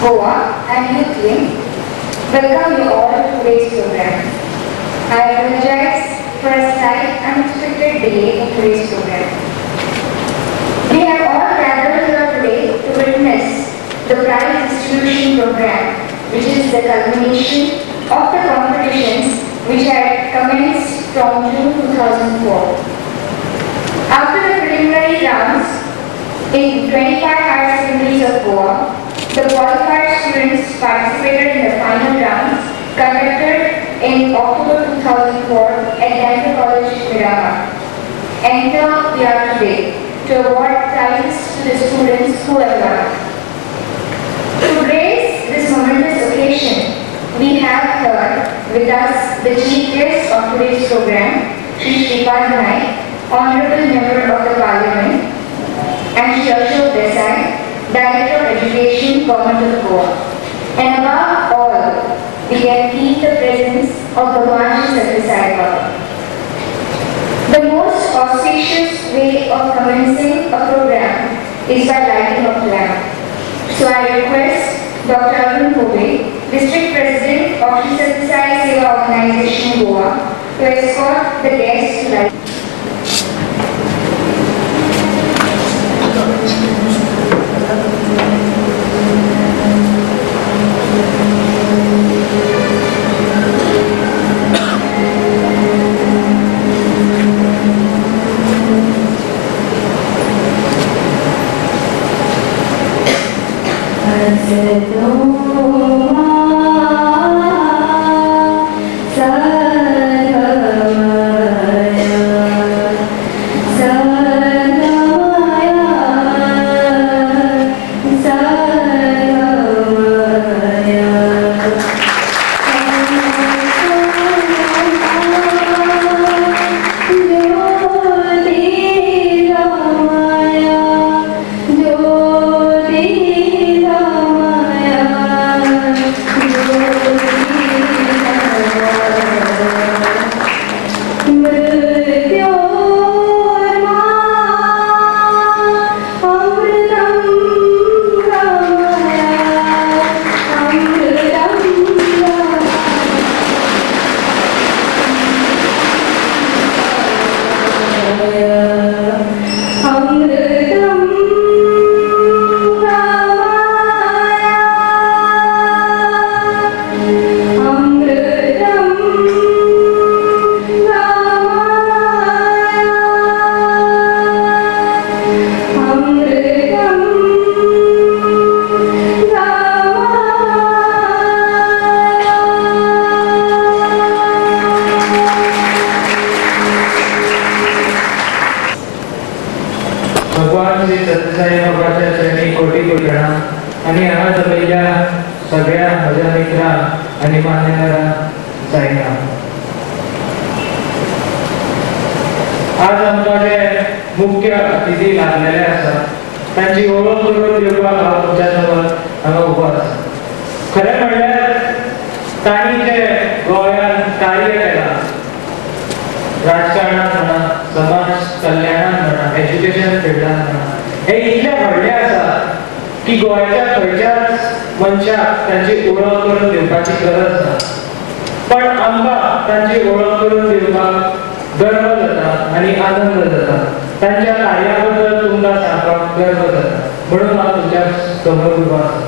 Goa and Youth Wing, welcome you all to today's program. I apologize for a slight unexpected delay in today's program. We have all gathered here today to witness the prize distribution program, which is the culmination of the competitions which had commenced from June 2004. After the preliminary rounds in 25 higher secondaries of Goa, the qualified students participated in the final rounds conducted in October 2004 at Dental College, Miramar. And here we are today to award prizes to the students who have won. To grace this momentous occasion, we have here with us the chief guest of today's program, Shri Shripad Naik, Honorable Member of the Parliament, and Shri Ashok Desai, Director of Education, Government of Goa. And above all, we can feel the presence of Bhagwan Shri Satyasai Baba. The most auspicious way of commencing a program is by lighting of lamp. So I request Dr. Arun Kobe, District President of Shri Satyasai Seva Organization, Goa, to escort the guests to light. आज आमचे मुख्य अतिथी लागलेले आसा तांची ओळख करून दिवपाक हांव तुमच्या समोर हांगा उबो आसा. खरें म्हणल्यार तांणी जे गोंयांत कार्य केलां राजकारणांत म्हणा, समाज कल्याणांत म्हणा, एज्युकेशन फिल्डांत म्हणा, हें इतलें व्हडलें आसा की गोंयच्या खंयच्याच मनशाक तांची ओळख करून दिवपाची गरज ना. पण आमकां तांची ओळख करून दिवपाक गर्व जाता आणि आनंद जाता. तांच्या कार्याबद्दल तुमकां सांगपाक गर्व जाता. म्हणून हांव तुमच्या समोर उबो आसा.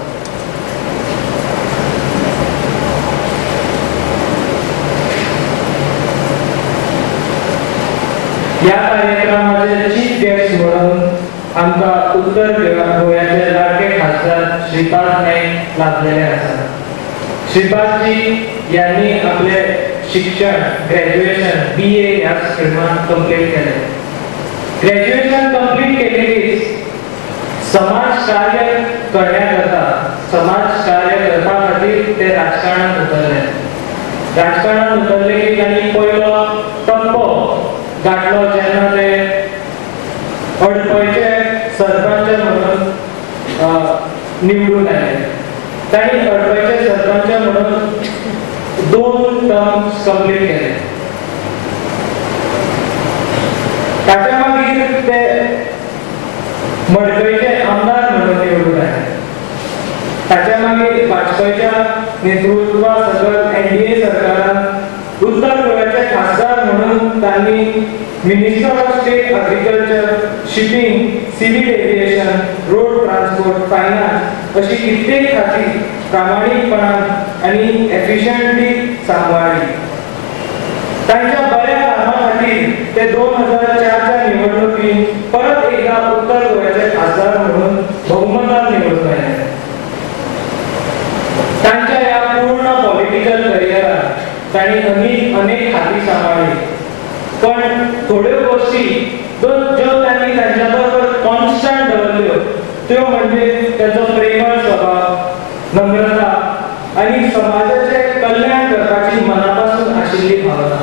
ह्या कार्यक्रमाचे चीफ गेस्ट म्हणून आमकां उत्तर गोंयाचे लाडके खासदार श्रीपाद नाईक लाभलेले आसा. श्रीपादजी यांनी आपले शिक्षण ग्रॅज्युएशन BA ह्या स्ट्रीमांत कंप्लीट केलें. ग्रॅज्युएशन कंप्लीट केलेलीच समाज कार्य करण्याकरता समाज कार्य करपा खातीर ते राजकारणांत उतरले. राजकारणांत उतरले की तांणी पयलो टप्पो गाठलो जेन्ना ते अडपयचे सरपंच म्हणून निवडून आयले. तांणी अडपयचे सरपंच म्हणून 2 टर्म्स कंप्लीट केले. ताच्या मागीर ते मडकयचे आमदार म्हणून निवडून आयले. ताच्या मागीर वाजपेयीच्या नेतृत्वा सकल NDA सरकारान उत्तर गोव्याचे खासदार म्हणून तांणी minister of state agriculture, shipping, civil aviation, road transport, finance अशी कित्येक खाती प्रामाणीकपणान आनी एफिशियंटली सांबाळली. तांच्या बऱ्या कामा खातीर ते 2004च्या निवडणुकीत परत एकदा उत्तर गोव्याचे खासदार म्हणून बहुमतान निवडून आयले. तांच्या ह्या पूर्ण पॉलिटिकल करियरात तांणी अनेक खाती सांबाळली. पण थोड्यो गोष्टी ज्यो तांणी तांच्या बरोबर कॉन्स्टंट दवरल्यो त्यो म्हणजे ताचो प्रेमळ स्वभाव, नम्रता आनी समाजाचे कल्याण करपाची मनापासून आशिल्ली भावना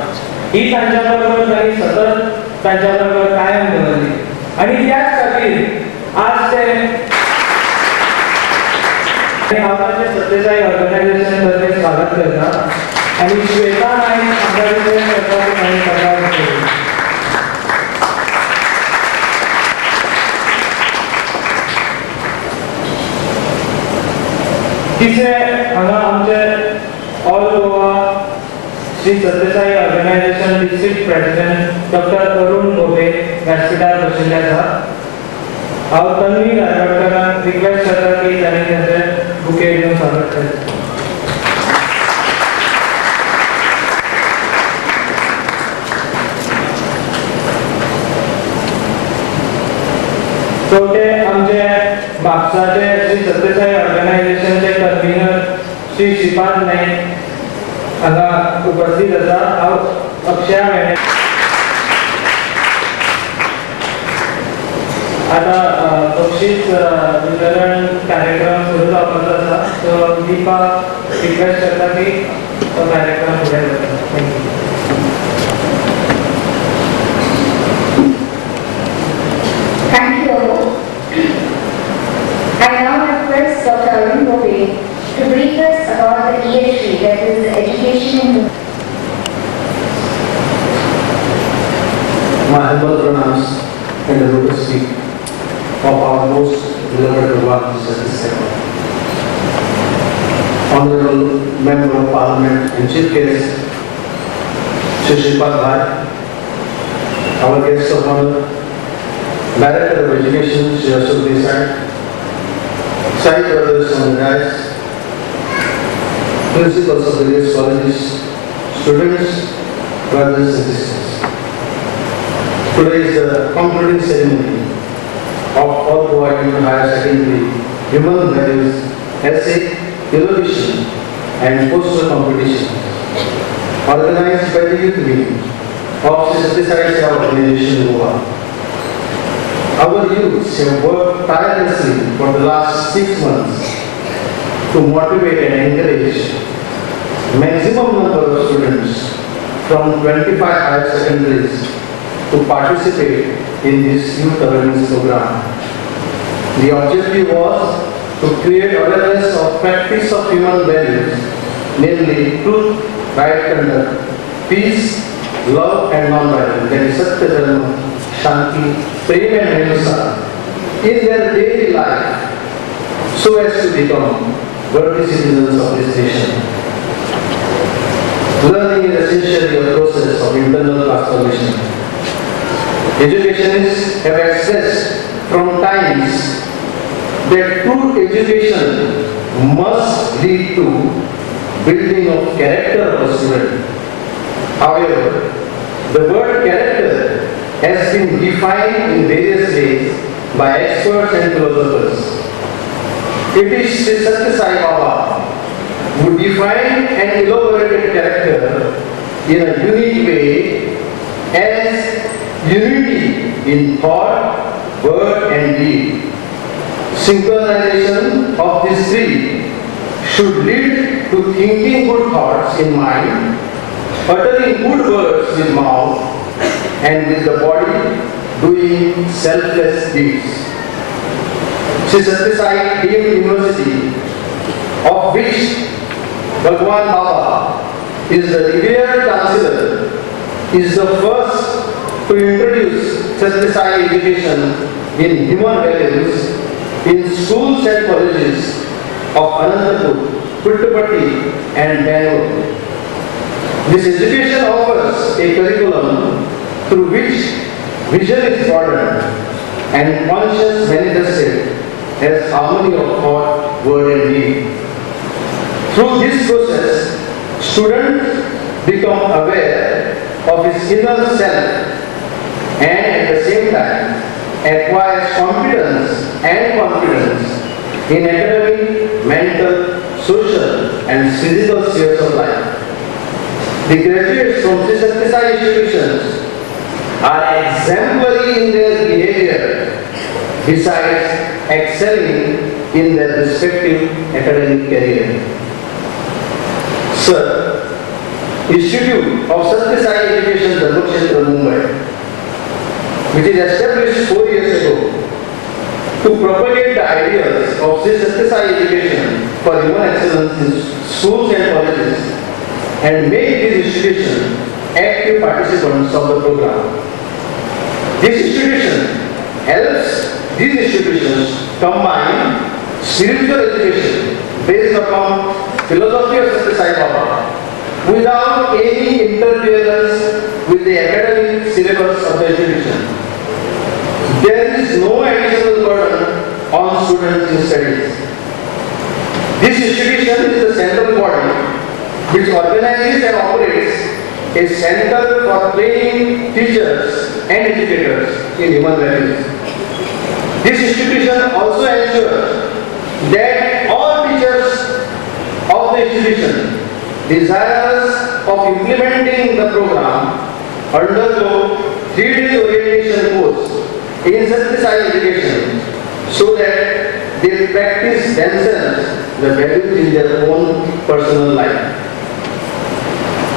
ही तांच्या बरोबर तांणी सतत तांच्या बरोबर कायम दवरली. आनी त्याच खातीर आज ते आमचे सत्यसाई ऑर्गनायझेशन तर्फे स्वागत करता आनी श्वेता नाईक आमचे तिसरे हांगा आमचे all Goa Shri Sathya Sai organisation district president doctor Arun Gobe व्यासपीठार बशिल्ले आसात. हांव तन्वी राजवाडकरांक रिक्वेस्ट करता की तांणी तांचे बुके दिवन स्वागत करचें. चौथे आमचे म्हापसाचे श्री सत्यसाई ऑर्गनायझेशनचे कन्व्हिनर श्री श्रीपाद नाईक हांगा उपस्थित आसा. हांव अक्षया मेणे आता बक्षीस वितरण कार्यक्रम सुरू जावपाचो आसा. सो दीपा रिक्वेस्ट करता की तो कार्यक्रम फुडें जाता. Thank you. I now request Dr. Arun Gobe to brief us about the EHC, that is Education in. My humble pronouns and the lotus feet of our most beloved Lord Jesus Christ. Honorable Member of Parliament and Chief Guest, Shri Shripad Bhai, our guest of honor, Director of Education, Shri Ashok Desai, Sai brothers on the dais, principals of various colleges, students, brothers and sisters. Today is the concluding ceremony of all Goa Higher Secondary Human Values Essay, Elocution and Poster Competition organized by the Youth Wing of Shri Satyasai Seva Organization Goa. Our youths have worked tirelessly for the last 6 months to motivate and encourage maximum number of students from 25 higher secondaries to participate in this youth awareness program. The objective was to create awareness of practice of human values, namely truth, right conduct, peace, love and non-violence, that is Satya Dharma, Shanti, Prema and Ahimsa, in their daily life so as to become worthy citizens of this nation. Learning is essentially a process of internal transformation. Educationists have expressed from times that true education must lead to building of character of a student. However, the word character has been defined in various ways by experts and philosophers. It is Sri Satya Sai Baba who defined and elaborated character in a unique way as unity in thought, word and deed. Synchronization of these three should lead to thinking good thoughts in mind, uttering good words with mouth, and with the body doing selfless deeds. Shri Satya Sai Deemed University, of which Bhagwan Baba is the revered chancellor, is the first to introduce Satya Sai education in human values in schools and colleges of Anantapur, Puttupatti and Bangalore. This education offers a curriculum through which vision is broadened and conscience manifested as harmony of thought, word and deed. Through this process, students become aware of his inner self and at the same time acquires confidence and confidence in academic, mental, social and physical spheres of life. The graduates from these institutions are exemplary in their behavior besides excelling in their respective academic career. Sir, Institute of Satya Sai Education, Dharmakshetra, Mumbai, which is established 4 years ago to propagate the ideas of Satya Sai education for human excellence in schools and colleges and make these institutions active participants of the program. This institution helps these institutions combine spiritual education based upon philosophy of Satya Sai Baba without any interference with the academic syllabus of the institution. There is no additional burden on students in studies. This institution is the central body which organizes and operates a center for training teachers and educators in human values. This institution also ensures that all teachers of the institution desirous of implementing the program undergo 3-day orientation course in Satya Sai education so that they practice themselves the values in their own personal life.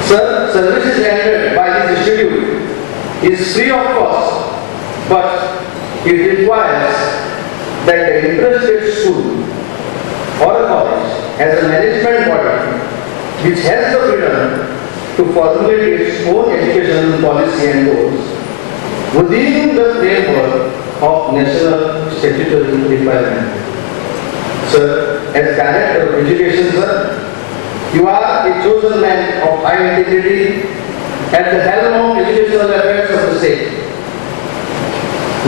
Sir, services rendered by this institute is free of cost, but it requires that the interested school or a college has a management body which has the freedom to formulate its own educational policy and goals within the framework of national statutory requirement. Sir, as Director of Education, sir, you are a chosen man of high integrity at the helm of educational affairs of the state.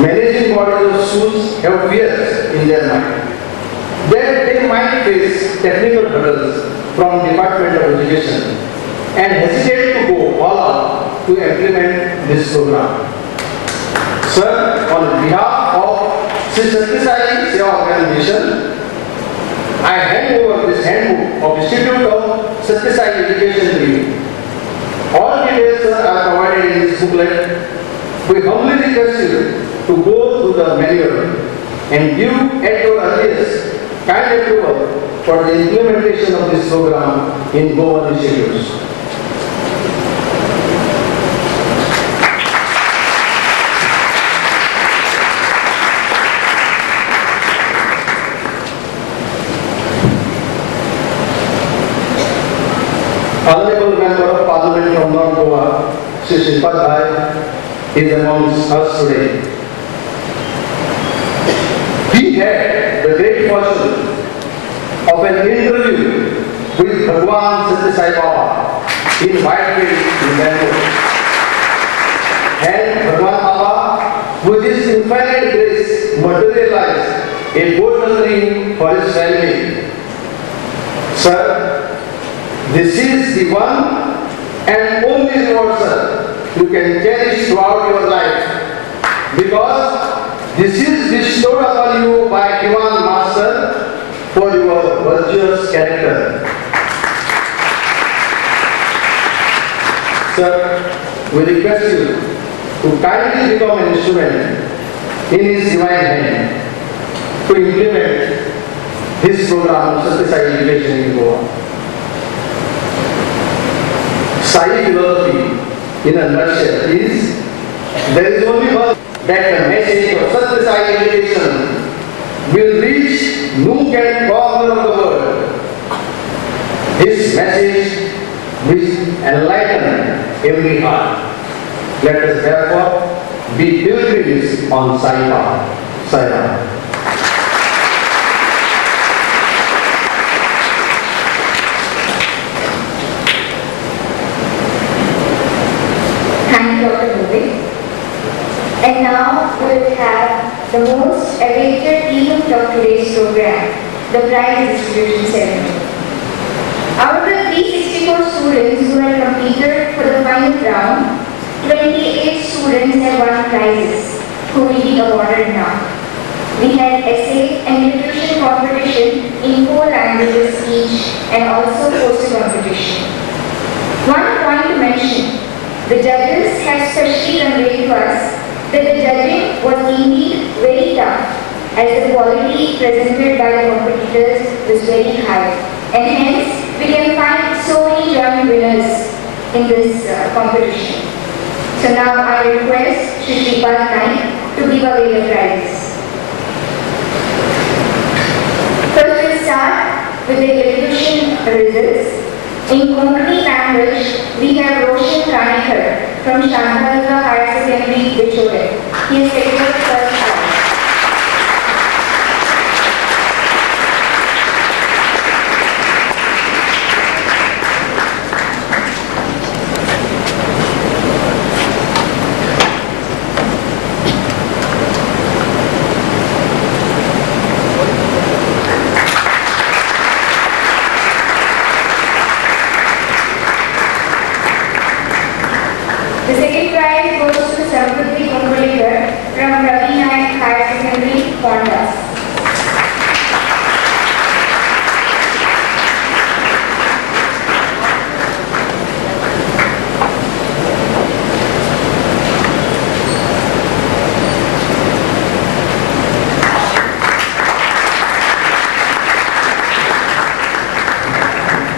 Managing bodies of schools have fears in their mind that they might face technical hurdles from Department of Education and hesitate to go all out to implement this program. Sir, on behalf of Sri Satya Sai Seva Organization, I hand over this handbook of Institute of Satya Sai Education to you. All details, sir, are provided in this booklet. We humbly request you to go through the manual and give at your earliest kind approval for the implementation of this program in Goa institutes. Honorable Member of Parliament from North Goa, Sri Sripad Bhai, is amongst us today. He had the great fortune of an interview with Bhagwan Satya Sai Baba in Whitefield in Bangalore. And Bhagwan Baba, with his infinite grace, materialized a golden dream for his family. Sir, this is the one and only reward, sir, you can cherish throughout your life, because this is bestowed upon you by Divine Master for your virtuous character. Sir, we request you to kindly become an instrument in His divine hand to implement this program, Satya Sai Education in Goa. Sai philosophy, in a nutshell, is there is only one that the message of Satya Sai Education will reach nook and corner of the world. This message will enlighten every heart. Let us therefore be pilgrims on Sai Path. Sai Ram. And now we will have the most awaited event of today's program, the prize distribution ceremony. Out of the 364 students who had competed for the final round, 28 students have won prizes, who will be awarded now. We had essay and elocution competition in 4 languages each and also poster competition. One point to mention, the judges have specially conveyed to us that the judging was indeed very tough as the quality presented by the competitors was very high, and hence we can find so many joint winners in this competition. So now I request Shri Shripal Naik to give away the prizes. First we'll start with the elocution results. In Konkani language, we have Roshan Kanikar from Shankaragha Higher Secondary, Bichole. He is secured first prize. The second prize goes to Samruddhi Kungulikar from Ravi Naik Higher Secondary, Ponda.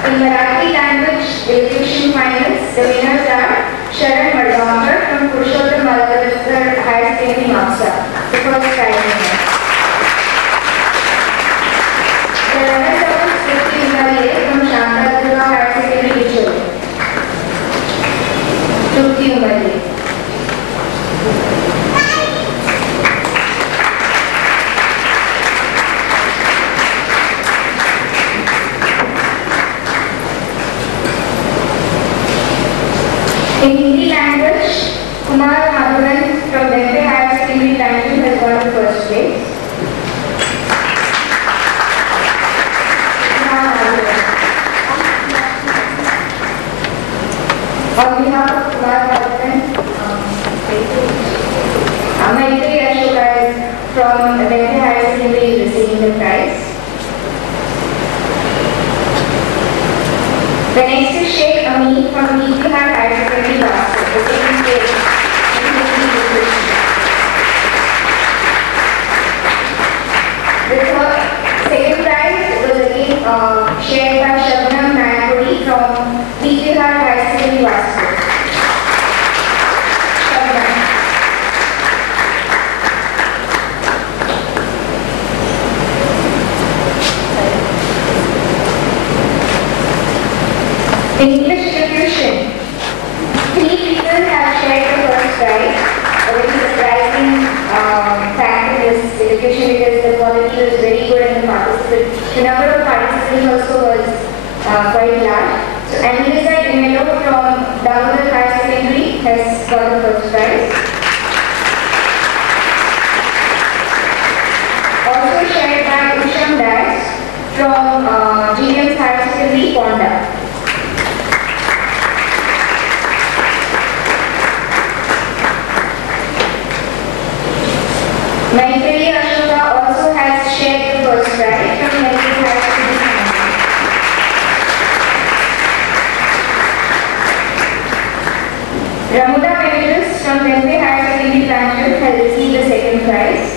In Marathi language elocution finals, the winners are Sharan Madgaonkar from Purushottam Malakar Higher Secondary, Mapusa, the first prize winner. The runners-up is Trupti Umariye from Shankaragha Higher Secondary, Bichole. Trupti Umariye. In Hindi language, Kumar Madhavan from Bombay Higher Secondary Tanjung has won the first place. On behalf of Kumar Madhavan, Maitri Ashoka from Bombay Higher Secondary is receiving the prize. The next is Sheikh Amin from Bihar Higher Secondary, Basel, the second place. The second prize was again shared by Shabnam Nayakuri from Bihar Higher Secondary, Basel. In English elocution, 3 people have shared the first prize, a very surprising fact in this elocution because the quality was very good and the number of participants also was quite large. So Anilisa Dimelo from Damodar Higher Secondary has got the first prize. Also shared by Usham Das from GM's Higher Secondary, Ponda. Maitri Ashoka also has shared the first prize from Maitri Higher Secondary. Ramuda Ventus from Bombay Higher Secondary Tanjung has received the second prize.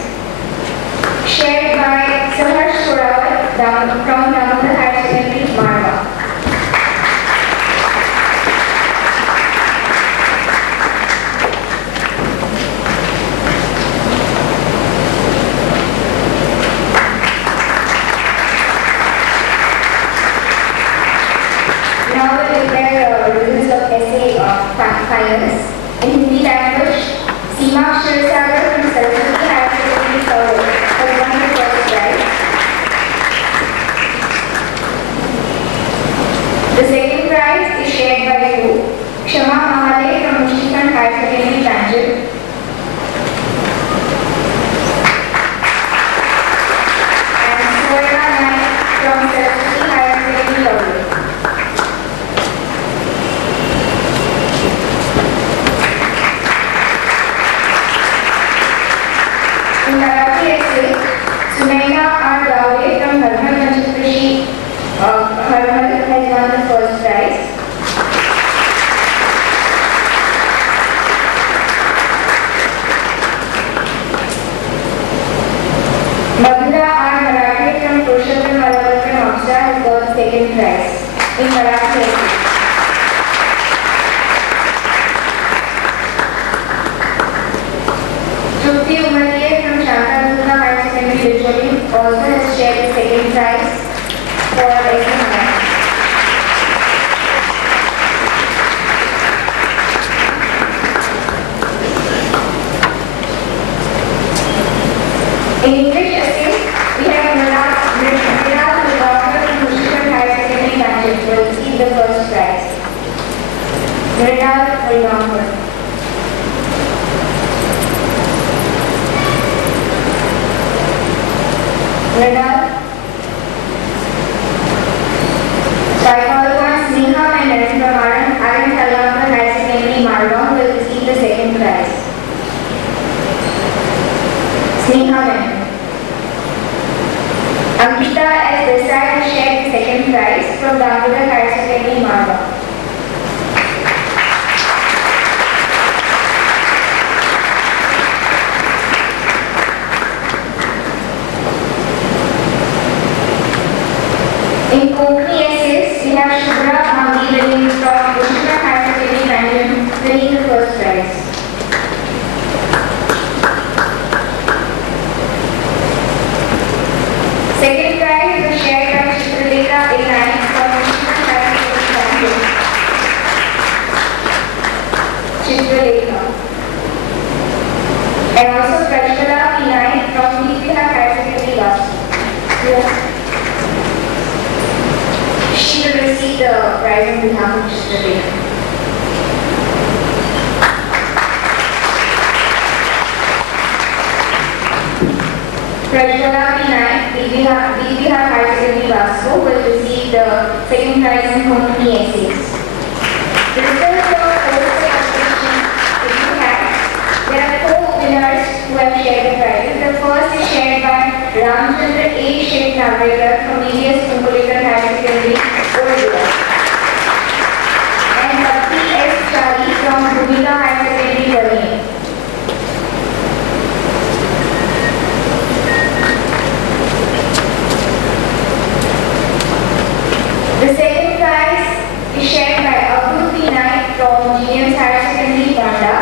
Shared by Saharsh Sorawat from Ramuda Higher Secondary, Marwa. Now we declare results of essay finals. In Hindi language, Seema Shirsagar from Saraswati Higher Secondary, Saurabh has won the first prize. The second prize is shared by you, Kshama Mahale from Mushikand Higher Secondary, Tanjung. Normal has won the first prize. Mapusa from Mapusa has got the second prize in Marathi. From Shanta Higher Secondary Visually also has shared the second prize for SMI. In English essays, we have Mridal from Mushkil Higher Secondary Manchester will receive the first prize. Mridal. Psychologist Sneha and from Aryan Salman Higher Secondary Marlon will receive the second prize. Sneha Ankita as Desai has shared the second prize from Damodar Higher Secondary Marlon. In Konkani essays, we have Shubhra Bhangi winning from Mushkil Higher Secondary Manchester winning the first prize. Second prize was shared by Chitralekha A9 from Mushkil Higher Secondary Manchester. Chitralekha. And also Prajwala P9 from Deepika Higher Secondary Manchester. She will receive the prize on behalf of Chitralekha. Prajwala P9, Deepika Higher Secondary Vasco will receive the second prize in Konkani essays. The results of postal competition that you have, there are 4 winners who have shared the prizes. The first is shared by Ramchandra A. Sheikh Nagrekar from EVS Kumbulekar Higher Secondary, Odisha. And Bhakti S. Chari from Bhumika Higher Secondary, Delhi. The second prize is shared by Abdul P. Naik from Genius Higher Secondary, Banda.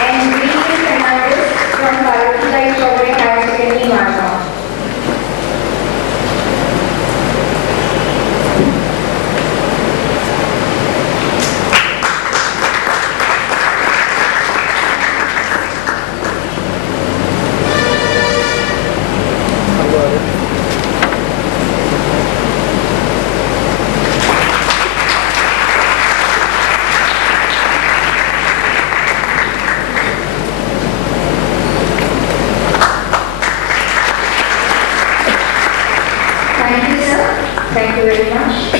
And Green Fernandez from Parvati Chaudhary Higher Secondary, Margao. Thank you very much.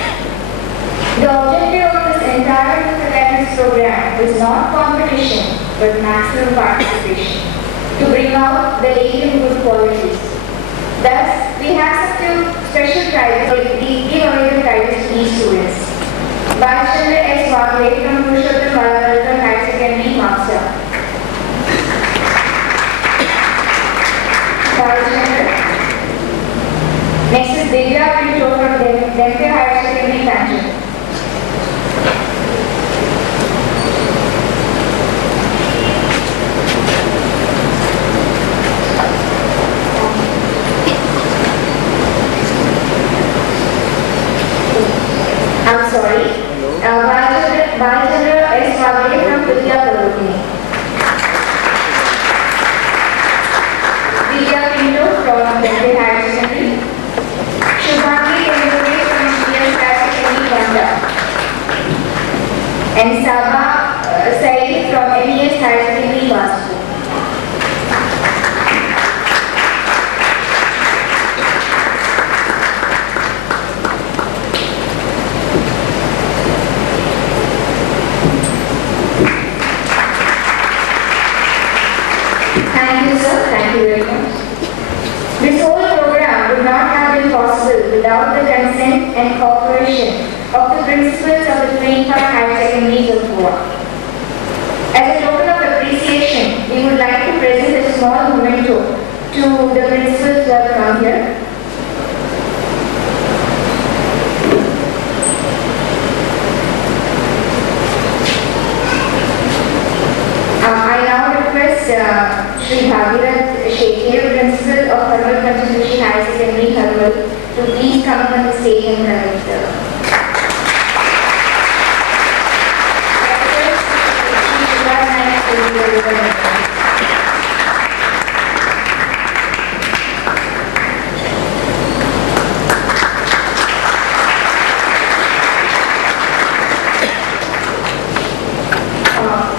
The objective of this entire academic program is not competition but maximum participation to bring out the latent good qualities. Thus, we have some special prizes. We give away the prizes to these students. Bachelor S. Wagre from Purushottam Balavalkar Higher Secondary, Mapusa. Next is Divya Pinto from Denver Higher Secondary, Manchester. I'm sorry. Bachelor S. Wagre from Vidya Parvati. Divya Pinto from Denver Higher Secondary. Shubhangi Tendulkar from GS Higher Secondary, Banda. And Sabha Saeed from MES Higher Secondary, Vastu. Thank you, sir. Thank you very much. This whole program would not have been possible without the present and cooperation of the principals of the 25 higher secondaries of Goa. As a token of appreciation, we would like to present a small memento to the principals who have come here. I now request Shri Bhagirath Shekhe, Principal of Thermal Constitution Higher Secondary, Thermal, to please come on the stage and connect the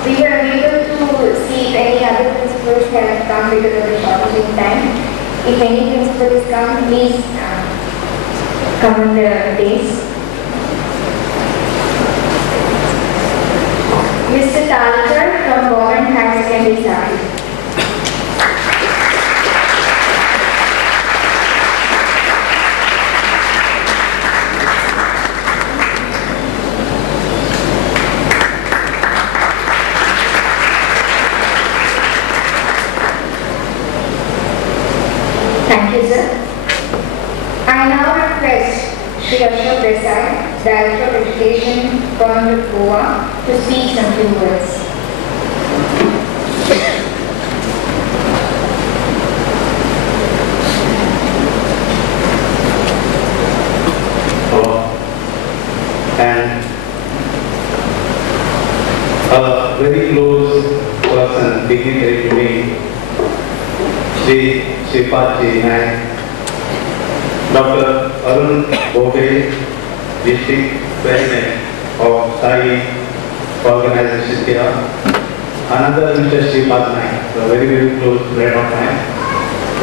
we were unable to see if any other principals have come because of the shortage in time. If any principal is come, please come on the days. Mr. Talkar from Government Higher Secondary Side. Thank you, sir. I now request Shri Ashok Desai, Director of Education, Government of Goa, to speak some few words. And a very close person, dignitary to me, Shri Sripadji Naik, Dr. Arun Bhogre, District President of Sai Organization here. Another Mr. Sripad Naik, a very, very close friend of mine,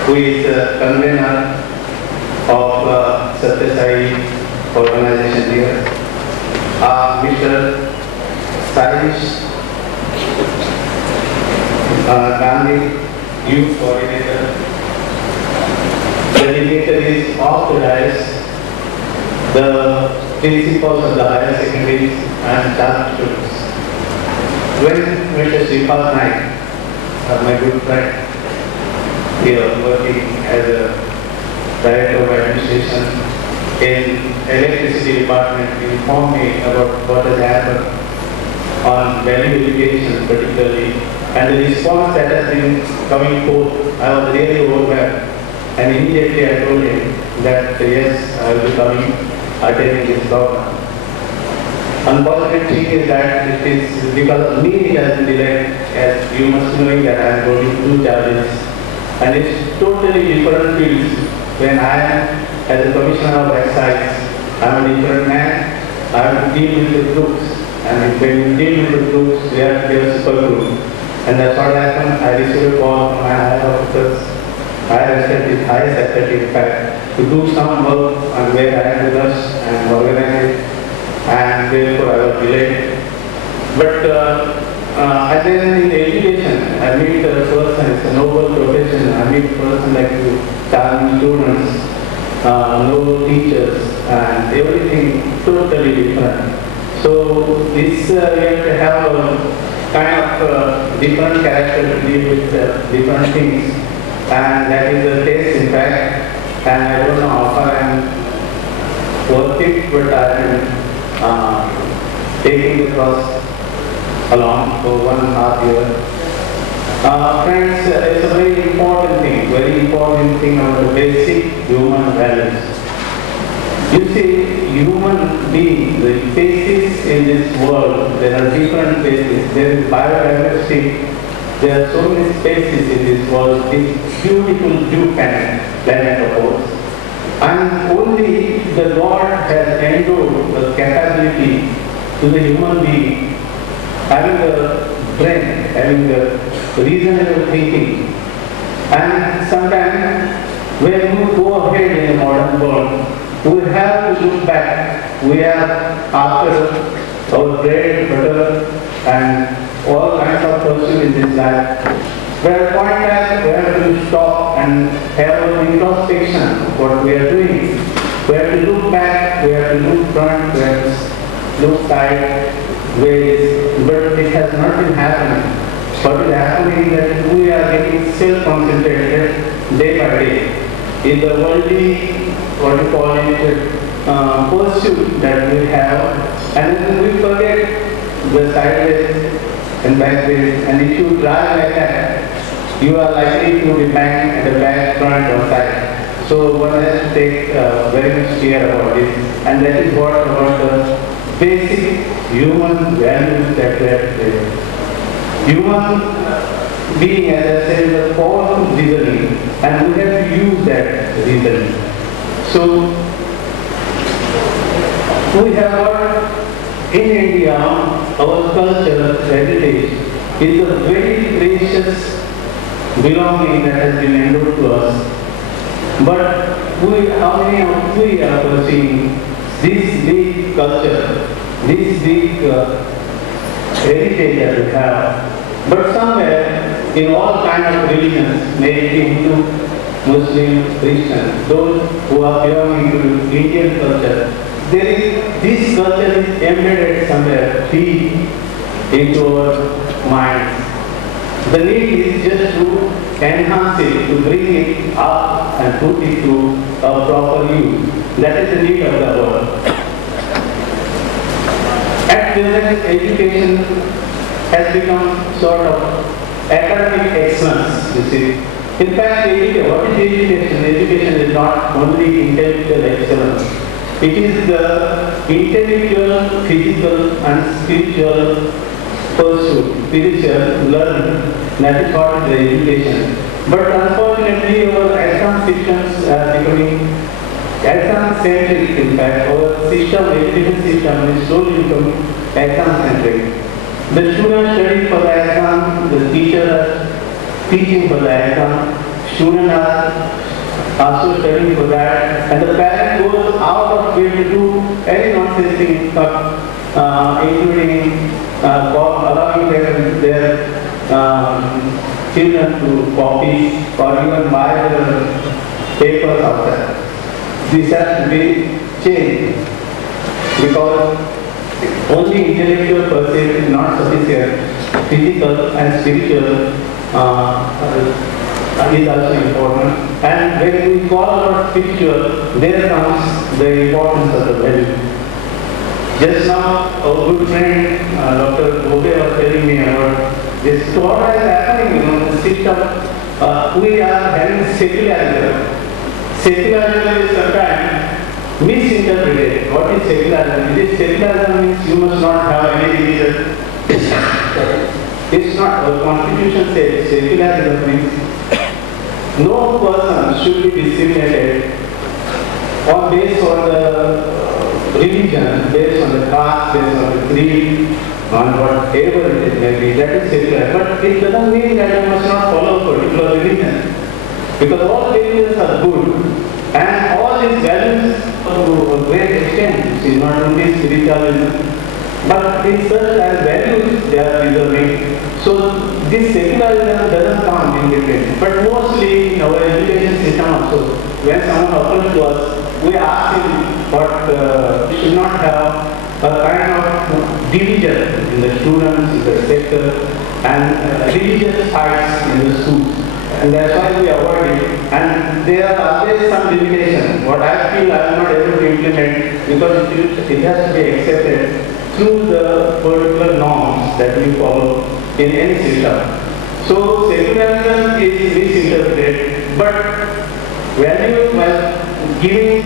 who is the convener of Satya Sai Organization here. Mr. Saish Gandhi, Youth Coordinator, the dignitaries of the dais, the principals of the higher secondaries and staff students. When Mr. Sripad Naik, my good friend, here working as a Director of Administration in Electricity Department, informed me about what has happened on value education particularly, and the response that has been coming forth. I was really overwhelmed, and immediately I told him that yes, I will be coming, attending this program. Unfortunate thing is that it is because of me it has been delayed, as you must know that I am going through challenges, and it's totally different fields. When I am as a Commissioner of Excise, I am a different man. I have to deal with the groups, and when you deal with the groups, we have to be a super group. And that's what happened. I received a call from my higher officers, higher secretary in fact, to do some work on where I am with us and organize it, and therefore I was delayed. But I then in education, I meet a person, it's a noble profession, I meet a person like you, charming students, noble teachers, and everything totally different. So this we have to have a kind of different character to deal with different things, and that is the taste in fact, and I don't know how far I am worth it, but I am taking the cross along for 1.5 years. Friends, it's a very important thing about the basic human values. You see, human beings, the faces in this world, there are different faces. There is biodiversity. There are so many spaces in this world, this beautiful blue planet of ours. And only the God has endowed the capability to the human being, having the brain, having the reasonable thinking. And sometimes when you go ahead in the modern world, we have to look back. We are after our bread, butter, and all kinds of pursuit in this life. But at a point that we have to stop and have an introspection of what we are doing. We have to look back, we have to look front, we have to look side, ways, but it has not been happening. What is happening is that we are getting self-concentrated day by day. In the worldly, what you call it, pursuit that we have, and then we forget the sideways and backways, and if you drive like that, you are likely to be banged at the back, front or side. So one has to take very much care about this, and that is what about the basic human values that we have to take. Human being, as I said, is a powerful reasoning, and we have to use that reasoning. So we have got in India, our culture, heritage, is a very precious belonging that has been endowed to us. But how many of we are pursuing this big culture, this big heritage that we have? But somewhere, in all kinds of religions, may it be Hindu, Muslim, Christian, those who are belonging to Indian culture, this culture is embedded somewhere deep into our minds. The need is just to enhance it, to bring it up and put it to a proper use. That is the need of the world. At present, education has become sort of academic excellence, you see. In fact, what is education? Education is not only intellectual excellence. It is the intellectual, physical and spiritual pursuit, spiritual learning. That is what is the education. But unfortunately, our exam systems are becoming exam-centric. In fact, our education system is slowly becoming exam-centric. The students study for the exam, the teachers are teaching for the exam, students are also studying for that, and the parent goes out of way to do any nonsense thing, including allowing their children to copy or even buy the papers outside. This has to be changed because only intellectual pursuit is not sufficient. Physical and spiritual is also important. And when we call about spiritual, there comes the importance of the value. Just now, our good friend Dr. Bobe was telling me about this. So what is happening in the system? We are having secularism. Secularism is sometimes misinterpreted. What is secularism? Secularism means you must not have any religion. It's not. The Constitution says secularism means no person should be discriminated on based on the religion, based on the caste, based on the creed, on whatever it may be. That is secular. But it doesn't mean that you must not follow a particular religion. Because all religions are good. And all these values to a great extent, see, not only spiritualism, but in such as values they are preserving. So this secularism doesn't come in between. But mostly in our education system also, when someone approaches to us, we ask him what we should not have a kind of division in the students, in the sector, and religious fights in the schools. And that's why we avoid it. And there are always some limitations. What I feel I am not able to implement because it has to be accepted through the particular norms that we follow in any system. So secularism is misinterpreted, but value while giving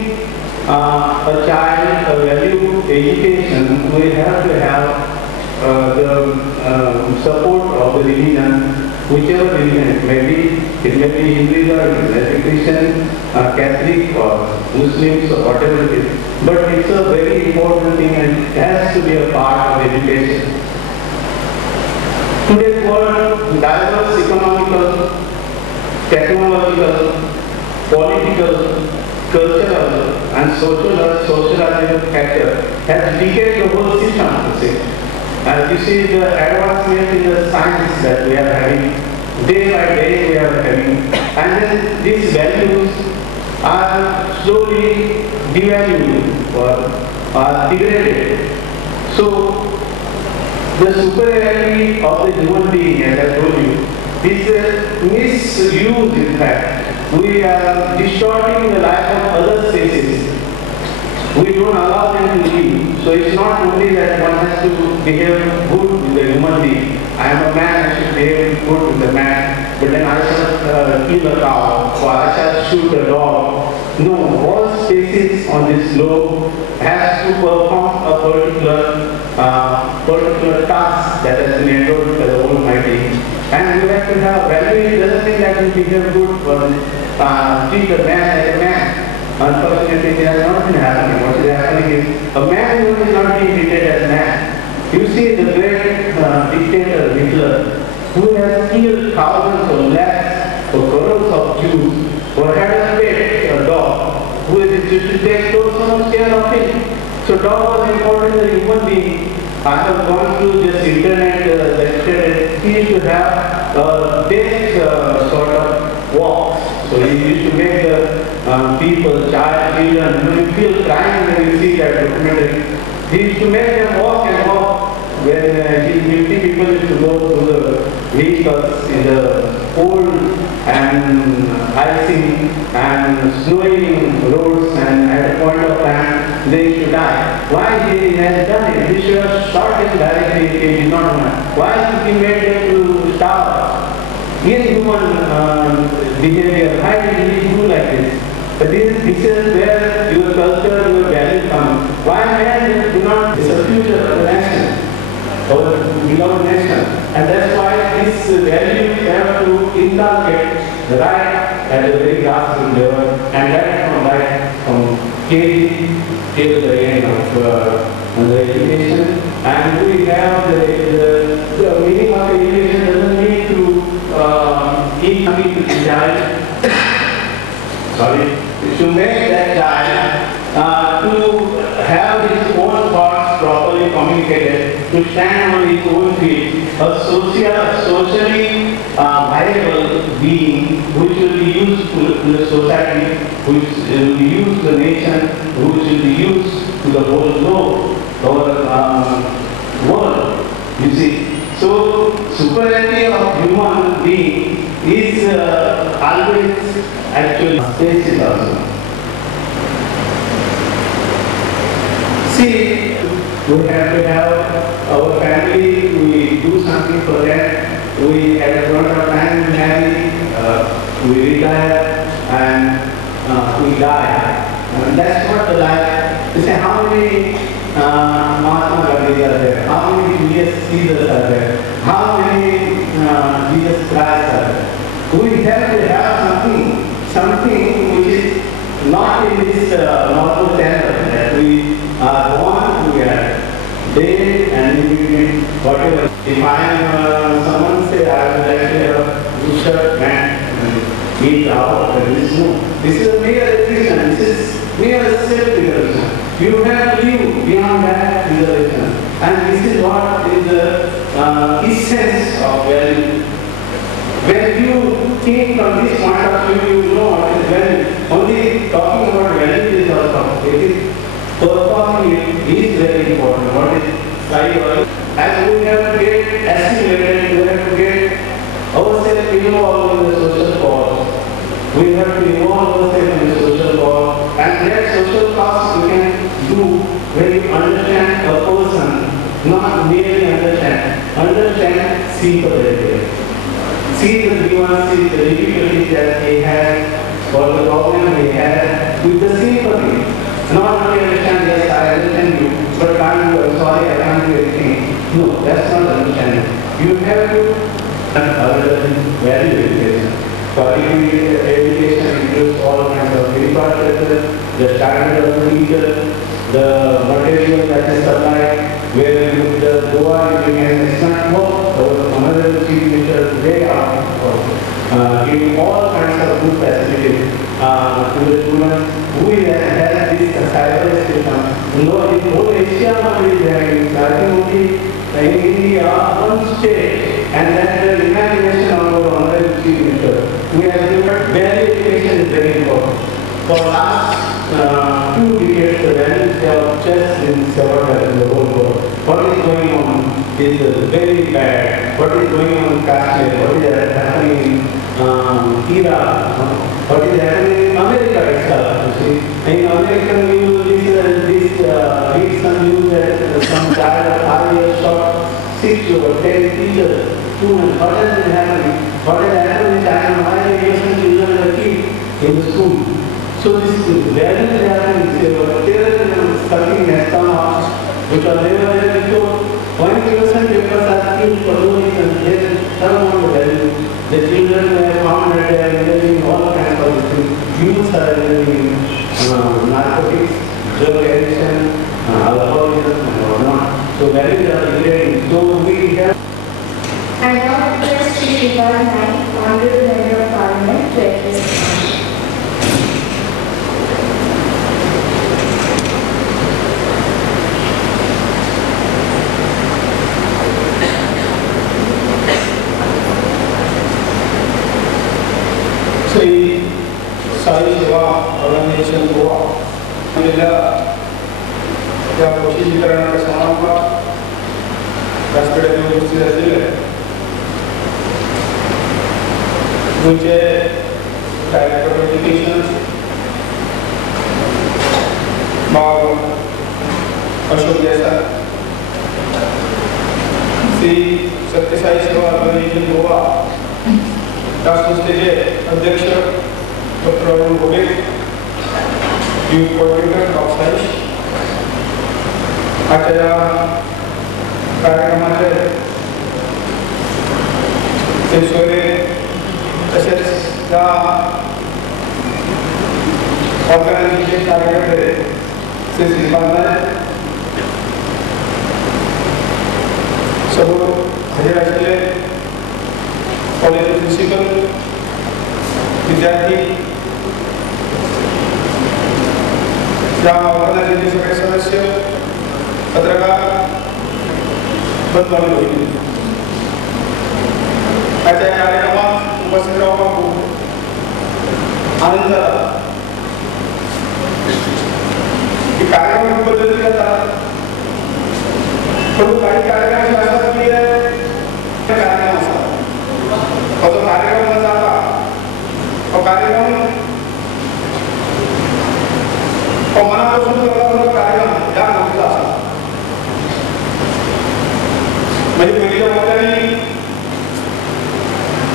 a child a value education, we have to have the support of the religion, whichever religion it may be. It may be Hinduism, it may be Christian, Catholic or Muslims or whatever it is. But it's a very important thing and it has to be a part of education. Today's world, diverse economical, technological, political, cultural and sociological factor has decayed the whole system, you see. And you see the advancement in the science that we are having, day by day we are having, and then these values are slowly devalued or degraded. So the superiority of the human being, as I told you, is misused in fact. We are distorting the life of other species. We don't allow them to live. So it's not only that one has to behave good with the human being. I am a man, I should behave good with the man, but then I shall kill a cow, or I shall shoot a dog. No, all species on this globe has to perform a particular task that has been enrolled by the Almighty. And you have to have value. It doesn't mean that you behave good or treat a man like a man. Unfortunately, it has not been happening. What is happening is a man who is not being treated as man. You see the great dictator Hitler, who has killed thousands or lakhs or crores of Jews, who had a pet, a dog, who is used to take so much care of him. So dog was important as a human being. I have gone through this internet lecture. He used to have basic sort of walks. So he used to make people, children, you feel crying when you see that documentary. He used to make them walk and walk. When 50 people used to go through the vehicles in the cold and icy and snowing roads, and at a point of time they used to die. Why he has done it? He should have shot him directly if he did not want. Why should he made them to starve? Inhuman behavior. Why did he do like this? But this is where your culture, your value comes. Why men do not? It's the future of the nation, our beloved nation. And that's why this value we have to inculcate right at the very grassroots level, and right from KG till the end of the education. And we have the meaning of education doesn't mean to eat something to the child. To make that child to have his own thoughts properly communicated, to stand on his own feet, a socially viable being which will be useful to the society, which will be used to the nation, which will be used to the whole globe, our world. You see, so superiority of human being is always actually spaces also. See, we have to have our family, we do something for them, we at a point of time we marry, we retire, and we die. And that's what the life. You say, how many Mahatma Gandhi are there? How many Julius Caesars are there? How many Jesus Christ are there? We have to have something which is not in this normal standard that we are born, we are dead, and we will whatever. If I am someone say I would like to have a rooster and eat out, this is a mere restriction. This is mere self-realization. You have to live beyond that realization, and this is what is the essence of value. When you think from this point of view, you know what is value. Only talking about value is also. It is performing it is very important. What is value? As we have to get assimilated, we have to get ourselves involved in the social cause. We have to involve ourselves in the social cause, and that social cause we can do when you understand a person, not merely understand sympathetically. See the nuances, the difficulties that he had, or the problem he had, with the sympathy. Not only understand, yes, I understand you, but I'm sorry, I can't do anything. No, that's not understanding. You have to value education. Particularly education includes all kinds of infrastructure, the standard of the teacher, the material that is supplied, where you go out, you can start work. Another chief minister today giving all kinds of good facilities to the students. We have this cyber system. No, in whole Asia, we are having, I think only in India, one state, and then the imagination of our honorable chief minister. We have different value education is very important. For last 2 discovered in the whole world. What is going on is very bad. What is going on in Kashmir? What is happening in Iraq? What is happening in America itself? You see, in American news, read some news that some child of 5 years shot 6 or 10 teachers, students. What has been happening? What has happened in China? Why are innocent children are killed in the school? So this value they are terrorism something has come out which was never there before. When innocent papers are killed for no reason, they turn on the value. The children were found that they are engaging in all kinds of things. Youths are engaging in narcotics, drug addiction, alcoholism and whatnot. So values are degrading. So we have. I now request Shri Srivas Naik, Honorable Member of Parliament, to address the House. Sri Sai Seva Organization Goa गेल्या त्या प्रशिक्षणाच्या समारंभात व्यासपीठावर उपस्थित असलेले गोचे director of education भाव अशोक देसाई, श्री सत्यसाई सेवा organisation Goa या संस्थेचे अध्यक्ष doctor Arun गोगे, youth coordinator of science, आजच्या कार्यक्रमाचे सोयरे तसेच त्या ऑर्गनायझेशनचे कार्यकर्ते श्री श्रीपाद नाईक, सर्व हजर असलेले कॉलेज प्रिन्सिपल, विद्यार्थी, या ऑर्गनायझेशनचे सगळे सदस्य, पत्रकार, बंधू भगिनी, आजच्या कार्यक्रमात उपस्थित राहून खूप आनंद झाला. की कार्यक्रम खूप पद्धतीने जातात, परंतु काही कार्यक्रम असतात की कार्यक्रम असतात. तो कार्यक्रम न जाता तो कार्यक्रम मनापासून करणारा कार्यक्रम या गोष्टीचा असतात. म्हणजे पहिल्या वक्त्याने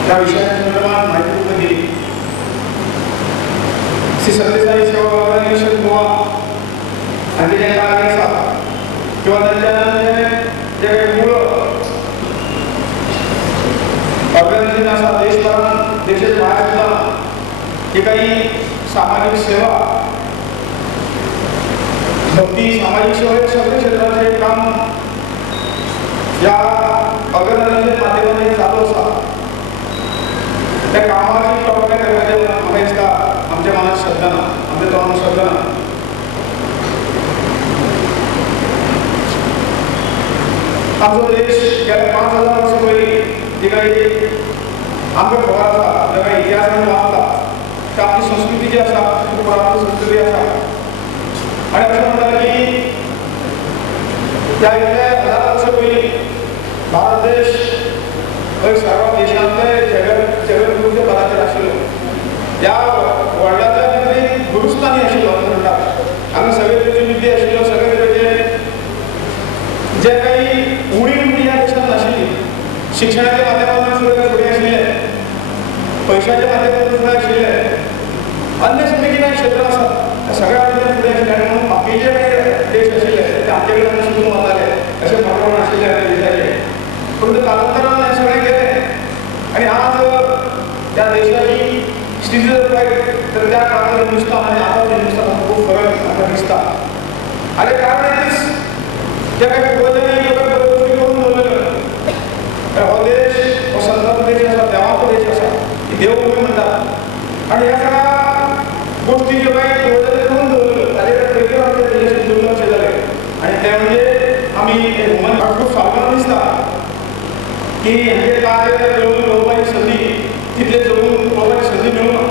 त्या विषयासंदर्भात माहिती पूर्ण दिली. श्री सत्यसाई सेवा ऑर्गनायझेशन गोवा आणि जे कार्य असतात किंवा त्यांच्या जे मूळ ऑर्गनायझेशन असतात देशभरात, देशाच्या बाहेर सुद्धा जे काही सामाजिक सेवा, भक्ती, सामाजिक सेवा हे सगळे क्षेत्राचे काम या ऑर्गनायझेशन माध्यमाने चालू असतात. त्या कामाची प्रभावी करण्याच्या आमच्या मनात श्रद्धा ना, आमच्या तोंडात श्रद्धा ना. आमचा देश गेल्या 5000 वर्ष पहिले जे काही आमच्या खबराचा जे काही इतिहासाने वाचला त्या आपली संस्कृती जी असा खूप पुरातन संस्कृती असा आणि असं म्हणतात की त्या गेल्या 1000 वर्ष पहिले भारत देश सर्व देशांतले जगद्गुरूचे पदाचे आशिल्लो. त्या वर्ल्डातल्या गुरुस्थानी आशिल्लो असं म्हणटात. आमी सगळे तरेचे विद्या आशिल्लो, सगळे तरेचे जे काही उणी या देशात नाशिल्ली, शिक्षणाच्या माध्यमातून सुद्धा फुडें आशिल्ले, पैशाच्या माध्यमातून सुद्धा आशिल्ले, अन्य सगळे काही क्षेत्र असतात त्या सगळ्या फुडें आशिल्ले. आणि म्हणून बाकीचे काही देश आशिल्ले ते आमचे कडेन शिकून वताले अशें प्रमाण आशिल्ले आमच्या देशाचे. परंतु कालांतरान हे सगळे गेले आणि आज त्या देशाची स्थिती जर पाहिली तर त्या काळात हिंदुस्तान आणि आता हिंदुस्थानात खूप फरक आता दिसता. आणि कारण येतेच ज्या काही पूर्वजांनी योग्य गोष्टी करून ठेवलेलं तर हो देश हो संतांचा देश असा, देवाचा देश असा की देवभूमी म्हणतात. आणि या सगळ्या गोष्टी ज्या काही पूर्वजांनी करून ठेवलेलं त्याच्याकडे वेगळं आमच्या देशाची दुर्लक्ष झाले. आणि ते म्हणजे आम्ही ह्युमन खूप स्वाभिमान दिसता की हे कार्य लोकांची संधी तिथले जगून लोकांची संधी मिळून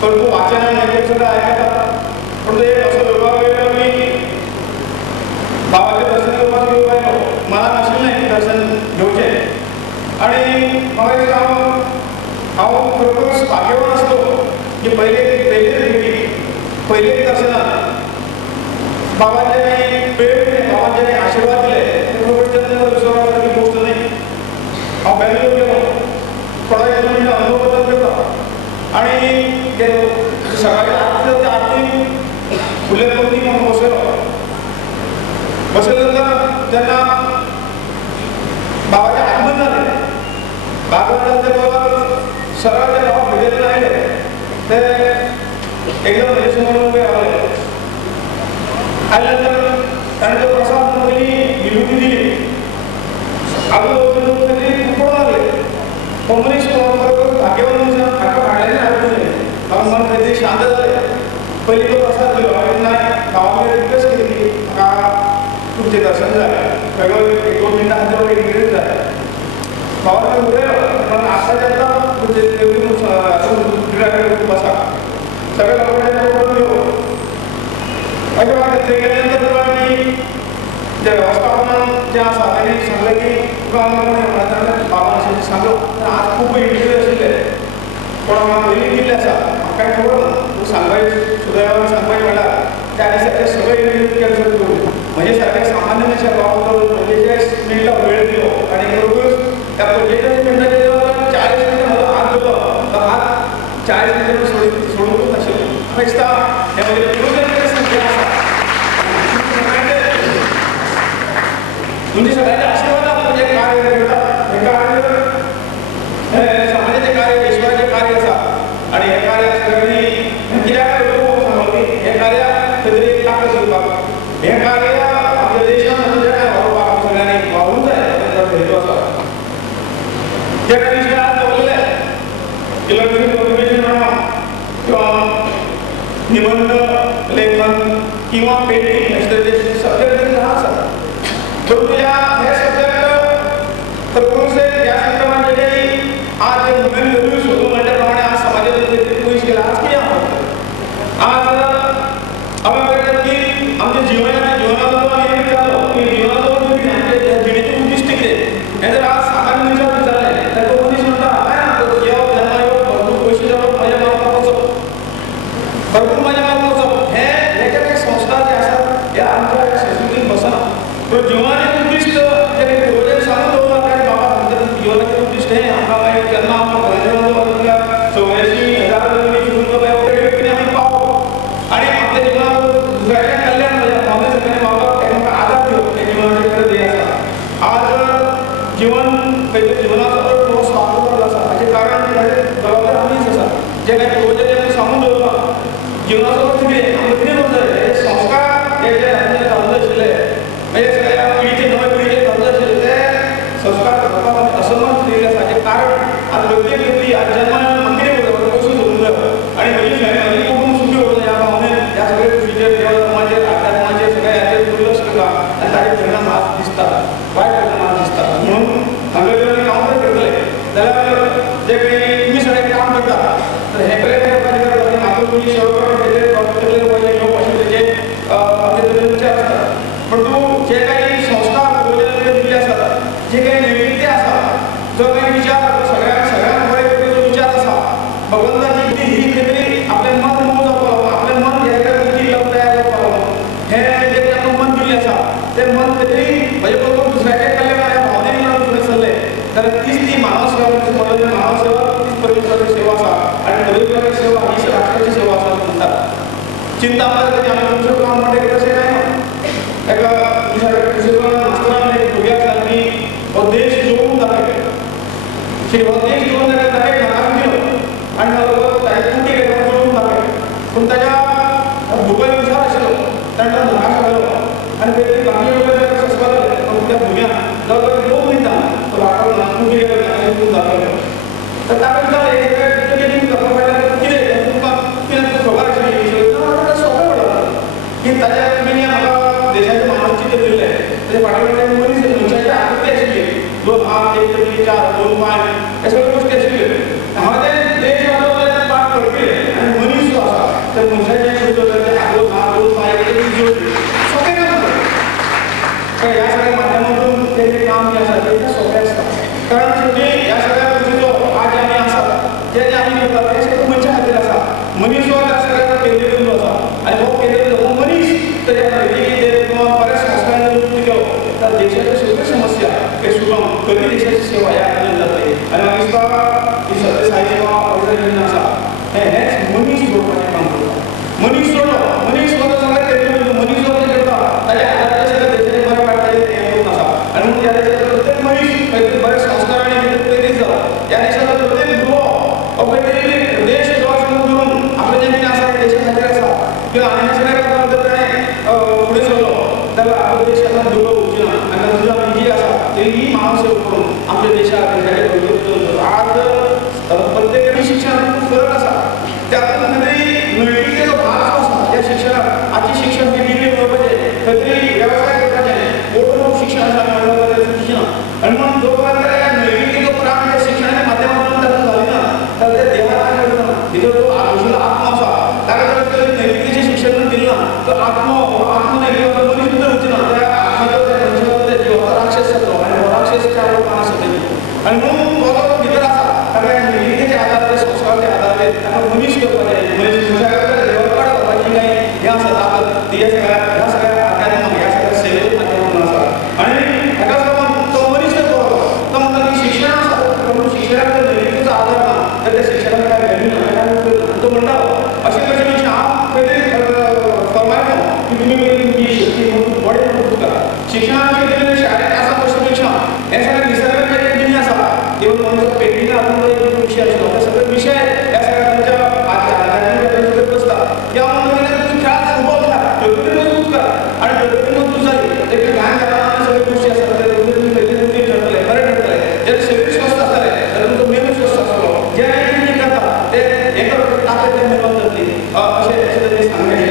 परंतु वाचन आणि सुद्धा ऐकतात. परंतु एक असं दुर्भाग्य की बाबाचे दर्शन घेवपाक येवपाक मनात आशिल्लें दर्शन घेवचें आनी म्हाका दिसता हांव खरोखरच भाग्यवान आसलो की पयले दर्शनाक बाबाचे प्रेम बाबाचे आशिर्वाद दिले खरोखर तेन्ना विसरपा सारकी गोश्ट न्ही हांव बेंगलोर गेलो थोडा एक मिनटां अनुभव बदल करता आनी गेलो सकाळी आरती फुले करून म्हाका बसयलो तेन्ना बाबाचें आगमन जालें आगमन जाले बरोबर सरळ ते बाबा भितर आयले ते एकदम म्हजे समोर उबे रावले आयले नंतर ताणें तो प्रसाद पयली विभूती दिली आगो तरी पळोवंक लागले हो मनीस बरोबर भाग्यवान मनीस हाका भाड्याने हाडून हांव मन खंय शांत जालें पयली तो प्रसाद दिलो हांवें भावाक रिक्वेस्ट केली की म्हाका तुमचें दर्शन जाय सगळो एक दोन मिनटां खातीर एक मिनीट जाय भावान उलयलो पण आसा जेन्ना तुमचे खूब आसा सगळे लोकांनी करून घेवं अशें म्हाका थंय गेले नंतर आमी जे वेवस्थापनान जें आसा तांणी सांगलें की तुका आमी बाबान अशें सांगलो आज खूब इंटरव्यू आशिल्ले पूण म्हाका पयलीं दिल्ले आसा म्हाका कांय खबर ना तूं सांगपाक सुदैवान सांगपाक मेळटा त्या दिसाचे सगळे इंटरव्यू कॅन्सल करून म्हजे सारके सामान्य मनशाक बाबा करून 45 मिनटां वेळ दिलो आनी खरोखर त्या 45 मिनटांचे 40 मिनटां म्हजो हात धरलो तो हात 40 मिनटां सोडूंकूच नाशिल्लो म्हाका दिसता हें म्हजें पुरोजन संख्या आसा तुमचे सगळ्यांचे आशिर्वाद म्हणजे कार्य करता हे कार्य समाजाचें कार्य ईश्वराचें कार्य आसा आनी हें कार्य सगळ्यांनी कित्याक सांगलो की हें कार्य खंय तरी एक ताकद दिवपाक हें कार्य आपल्या देशान व्हरपाक सगळ्यांनी वावरूंक जाय ताचो हेतू आसा जे काही विशय आज दवरले इलेक्ट्रॉनिक कम्युनिकेशन म्हणा किंवा निबंध लेखन किंवा पेंटिंग अशे तरेचे सब्जेक्ट आसा परंतु हे सब्जेक्ट खरोखर ह्या संदर्भात जे आज जे मुखेल रिव्ह्यू सोडून म्हणल्या प्रमाणे आज समाजात पयस गेला आज कितें आज आमी पळयतात की आमच्या जिवनाचो आमी एक विचारलो की जिवनाचो आमचे जिणेचें उद्दिश्ट कितें हें जर आज सामान्य मनशाक विचारलें जाल्यार तो मनीस म्हणटा काय ना येवप जन्मा येवप भरपूर पयशे जावप मजा मारपाक वचप भरपूर मजा मारपाक वचप हे जे संस्कार जे आसात हे आमच्या संस्कृतीन बसना पूण जिवनाचें उद्दिश्ट जे पूर्वजांनी सांगून दवरला काय बाबा म्हणटा जिवनाचें उद्दिश्ट हें आमकां मागीर जेन्ना आमकां गोंयच्या 84,000 जणी शिकून कितें आमी पावप आनी आपल्या जिवनाक दुसऱ्याचें कल्याण भावने सगळ्यांनी वागप म्हाका आदार दिवप हे जिवनाचें खरें ध्येय आसा आज जीवन खंय तरी जिवनाचो थोडो स्वार्थपण आसा हाचें कारण ताचें जबाबदार आमीच आसा जे कांय पूर्वजांनी सांगून दवरला जिवनाचो अर्थ कितें आमकां कितें करूंक जाय हे संस्कार हे जे आमचे घालून आशिल्ले म्हणजे सगळ्या पिढीचे नवे पिढीचे घालून आशिल्ले ते संस्कार करपाक आमी असमर्थ दिल्ले आसा हाचें कारण आज प्रत्येक व्यक्ती आज जन्माक येवन म्हाका कितें करता पयसो सोदूंक जाय आनी म्हजी फॅमिली कुटूंब सुखी उरता ह्या भावनेन ह्या सगळे खुशीचेर देव धर्माचेर आध्यात्माचेर सगळ्या हाचेर दुर्लक्ष करता आनी ताचे परिणाम आज दिसता वायट परिणाम आज दिसता म्हणून हांवें जर कावंटर करतले जाल्यार जे काही तुमी सगळे काम करता तर हे पळय म्हाका तुमी सेवा विचार आसता परंतु जे काही संस्कार पूर्वजांनी दिल्ले आसात जे काही निर्मिती आसा जो काही विचार सगळ्यांक बरे जो विचार आसा भगवंताची बुद्धी ही खंय तरी आपलें मन मोग जावपाक लागून आपलें मन हे बुद्धी लावन तयार जावपाक लागून हें जें आमकां मन दिल्लें आसा तें मन खंय तरी म्हजे बरोबर दुसऱ्याचें कल्याण भावनेन लागून फुडें सरलें जाल्यार तीच ती मानव सेवा मानव सेवा तीच परमेश्वराची सेवा आसा आनी परमेश्वराची सेवा हीच राष्ट्राची सेवा आसा म्हणटात चिंता आमी तुमचें काम म्हणटा तशें काय ना एका मास्तरान एक भुरग्याक सांगलें की हो देश जोडून दाखय हो देश जोडून दाखय म्हाका दिलो आनी ताचे कुटी घेवन जोडून दाखय पूण ताच्या भुगोल विचार आशिल्लो ताणें तो नकाशो घालो आनी पयलीं बाकी वेगळे सस्पाक लागले पूण त्या भुरग्याक जवळ 2 मिनटां तो वाटो कुटी घेवन जोडून दाखयलो तर ताका विचारलें कितें तुमकां कितें खबर आशिल्ली सोंपें पडटा की ताच्या तुमी म्हाका देशाचें मानचित्र दिल्लें ताचे फाटल्यान मनीस मनशाची आकृती आशिल्ली 2 हात 1 तकली 4 2 पांय अशें पण ह्या सगळ्या माध्यमातून ते काम जे आसा तें सोपें आसता कारण शेवटी ह्या सगळ्या गोष्टीचो आज आमी आसात जे आमी करतात ते सगळें मनशा खातीर आसा मनीस हो त्या सगळ्याचो केंद्रबिंदू आसा आनी हो केंद्रबिंदू हो मनीस तर ह्या नैतिकेचेर किंवा बऱ्याच संस्कारांचेर वृत्ती केलो तर देशाच्यो सगळ्यो समस्या हे सुटोवंक खरी देशाची सेवा ह्या खातीर जातली आनी म्हाका दिसता ही सत्यसाई सेवा ऑर्गनायजेशन आसा हेच मनीस जोडपाचें काम करता मनीस जोडलो मनीस हो तो सगळ्यात केंद्रबिंदू मनीस जो कितें करता ताच्या आदाराचेर सगळ्या देशाचें बरें वाडटाचें हें करून आसा आनी म्हणून ह्या देशाचो प्रत्येक मनीस खंय तरी बऱ्या संस्कारांनी भितर प्रेरीत जाला ह्या देशाचो प्रत्येक भुरगो हो खंय तरी देश डोळा समोर धरून आपलें जें कितें आसा तें देशा खातीर आसा किंवा आनी सगळ्या कारणां जर ताणें फुडें सरलो जाल्यार आपलो देश केन्ना दुबळो उरची ना आनी तुजी आमी जी आसा ती मानव सेवा करून आपल्या देशाक देशाचें भवितव्य आज प्रत्येकाची शिक्षणात खूब फरक आसा त्यातून खंय तरी नैतिकेचो भाग जो आसा त्या शिक्षणाक आजची शिक्षण ही डिग्री मेळोवपाचें खंय तरी वेवसाय करपाचें मोठं शिक्षण आसा शिक्षण आनी म्हणून जो पर्यंत नैतिकेचो प्राण त्या शिक्षणाच्या माध्यमांतून तातूंत जालिना जाल्यार ते देवाक करतना भितर जो आत्मो आसा ताका जर नैतिकेचें शिक्षण दिलें ना तर आत्मनैतिक मनीस भितर उरचीना त्या आत्म्याचो त्या मनशाचो त्या जिवाचो राक्षस जातलो आनी हो राक्षस त्या लोकांक आसा आनी म्हणून तो जो भितर आसा ताका नैतिकेच्या आदाराचेर संस्काराच्या आदाराचेर ताका मनीस करपाचें मनशाच्या देवाकडे करपाची काय हें आसा ताकद ती ह्या सगळ्या आध्यात्माक ह्या सगळ्या सेवेच्या माध्यमांतून आसा आनी हेकाच लागून तो मनीस जर तो म्हणटा की शिक्षण आसा पूण शिक्षणाक जर नैतिकेचो आदार ना जाल्यार त्या शिक्षणाक काय व्हॅल्यू ना तो म्हणटा अशें कशें पेक्षा हांव खंय तरी फरमायलो की तुमी तुमची शक्ती म्हणून बरें मजबूत करा शिक्षणाक कितें शाळेंत आसा तशें पेक्षा हे सगळे निसर्गाचे जे कितें आसा इवन मनशाचो पेंटिंगा हातूंत एक विशय आसलो ते सगळे विशय ह्या सगळ्या तुमच्या आध्यात्मीक बसता या म्हणून तुमी खेळात फुटबॉल खेळा प्रकृती मजबूत करा आनी प्रकृती मजबूत जाली एक ल्हान घरांत सगळे गोश्टी आसात ते तुमी खंयतरी ठरतले बरें ठरतले जेन्ना शरीर स्वस्थ आसतलें जाल्यार तुमचो मेंदू स्वस्थ आसतलो जे कितें करता ते एका ताकद ते मेळोवन जातली अशें तेणी सांगलें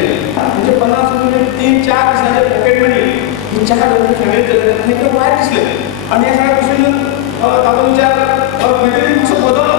म्हणजे 50 3-4 दिसांचे पॉकेट मनी ही 4 वर्सांची फॅमिली चलयता आनी एकदम वायट दिसलें आनी ह्या सगळ्या गोश्टीन तातूंत विचार खंय तरी मातसो बदललो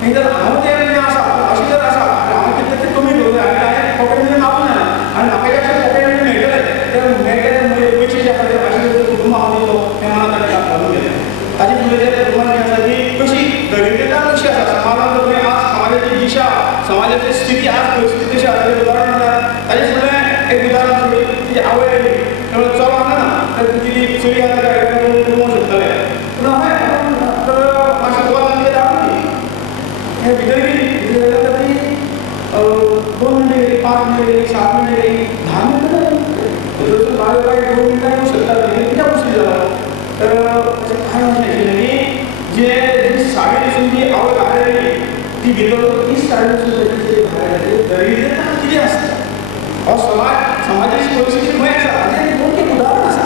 खंय तर हांव तें आसा अशें जर आसा हांव कितें तरी कमी करूं जाय आनी हांवें पॉकेट मनी मागूंक जायना आनी म्हाका जें पॉकेट मनी मेळटलें तें मेळटलें पयशे जे खातीर अशें कुटुंब हांव दिलो हें मनांत घालून गेलें ताचे फुडें त्या कुटुंबान जी आसा ती कशी दरिद्रता कशी आसा समाजांत तुमी आज समाजाची दिशा समाजाची स्थिती आज परिस्थिती कशी आसा तें उदाहरण दितात ताचे फुडें एक उदाहरण थोडी तिची आवय आयली चलो हांगा ना तर तिची चली आसा गायडा करूंक शकतलें पूण हांवें तर मातशें गोवान धाडून दी हें भितर गेली भितर ती 2 मिनटां गेली 5 मिनटां गेली 7 मिनटां गेली 10 मिनटां जाली बाय 2 मिनटां येवंक शकता कित्याक गोश्टी जालो तर अशें कांय अशें आशिल्लें की जी साडी न्हेसून ती आवय भायर आयली ती भितर तीच साडी न्हेसून भायर आयली दरिद्रता कितें आसता हो समाजाची परिस्थिती खंय आसा हाजें 2-3 उदाहरण आसा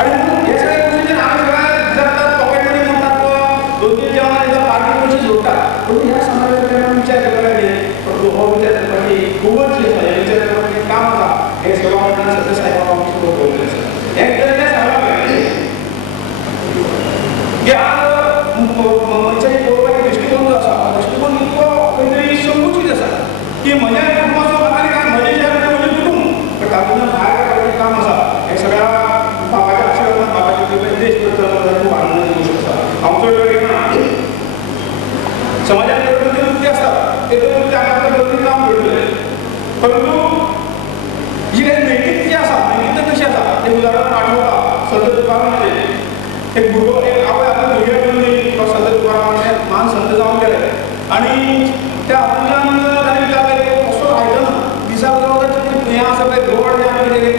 आनी म्हणून हे सगळे गोश्टीचेर आमी सगळ्या जगतात पॉकेट मनी म्हणटात किंवा 2-3 जेवणां दिता पार्टी पयशे जोडटात पूण ह्या समाजाचेर आमी विचार करपाक जाय हो विचार करपाची खूबच जी आसा हे विचार करपाचें काम आसा हे सेवा मंडळान सत्यसाई बाबा आमचे खूब दवरलेलें आसा हें कितें सांगपाक की आज मनशाची पळोवपाची दृश्टीकोन जो आसा दृश्टीकोन इतको खंय तरी संकुचीत आसा की म्हज्या कुटुंबाचो म्हाका काय म्हजें जें म्हजें कुटुंब पण तातूंतल्यान भायर काडपाचें काम आसा हें सगळ्या बाबाच्या आशिर्वादान बाबाच्या कृपेन देश करता खूब आनंदाची गोश्ट आसा हांव चड वेळ घेयना समाजात प्रकृती वृत्ती आसता तेतून वृत्ती हांगा प्रकृती काम करतलें परंतु जी काही नैतिक जी आसा नैतिकता कशी आसा तें उदाहरण आठवता संत तुकारामाचें एक भुरगो एक आवय आपल्या भुरग्याक घेवन गेली तो संत तुकारामाचें मान संत जावन गेले आनी त्या हातूंतल्यान ताणें विचारलें कसो आयदन दिसाक जो हें आसा पळय गोड जें आमी कितें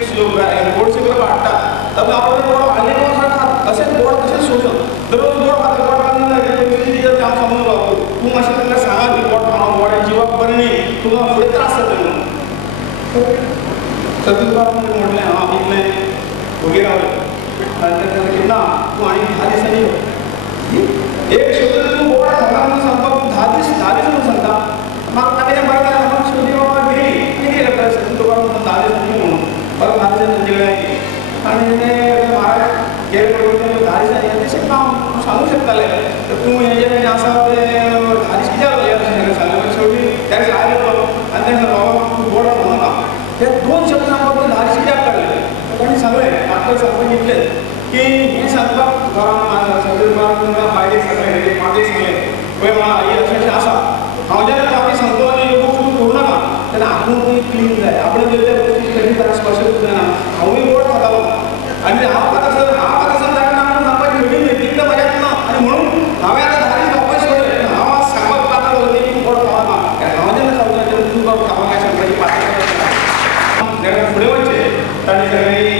गोडशे करप हाडटा तातूंत आपलो गोड आलें खातात अशेंच गोड कशें सोडून दररोज गोड खाता गोड खातना परिस्थिती जर हांव समजून रावता तूं मातशें तांकां सांगात की गोड खावप गोड जिवाक बरें न्ही तुका फुडें त्रास जातले म्हणून संत तुकारामान म्हटलें हांव इतलें भुरगें रावलें आनी ताणें ना तूं आनी 10 दिसांनी एक शब्द तूं गोड खाता म्हणून सांगता तूं 10 दीस म्हणून सांगता म्हाका ताणें बरें जालें म्हाका शेवटी बाबा गेली कितें करता संत तुकाराम 10 दिसांनी म्हणून परत 10 दिसांनी तांचे कडेन आयली आनी तेणें म्हाराज गेले पडून 10 दिसांनी तशें हांव सांगूं शकतालें तर तूं हें जें आसा तें 10 दीस कित्याक लागलें सांगलें शेवटी त्या दिसा आयलो आनी ताणें सांगलें बाबा तूं गोड खावनाका ते 2 शब्द सांगपाक 10 दीस कित्याक काडले ताणें सांगलें म्हाका सांगपाक इतलेंच तुमकां फायदे सांगले हेजे फायदे सांगले पळय म्हाका ही अशें आसा हांव जेन्ना तांणी सांगतो आनी ह्यो गोश्टी करूं नाका तेन्ना आपूण क्लीन जाय आपण ज्यो त्या गोश्टी कधी ताका स्पर्श करूं जायना हांवूय गोड खातालो आनी हांव आतां जाणा म्हणून सांगपाची व्हडली नैतिकता म्हाज्यात ना आनी म्हणून हांवें आतां धारी जावपाक सोडलें हांव आज सांगपाक पात्र जालो की गोड खावना हांव जेन्ना सांगता तेन्ना तूं गोड खावना काय सांगपाची पात्र जेन्ना फुडें वचचें ताणें सगळें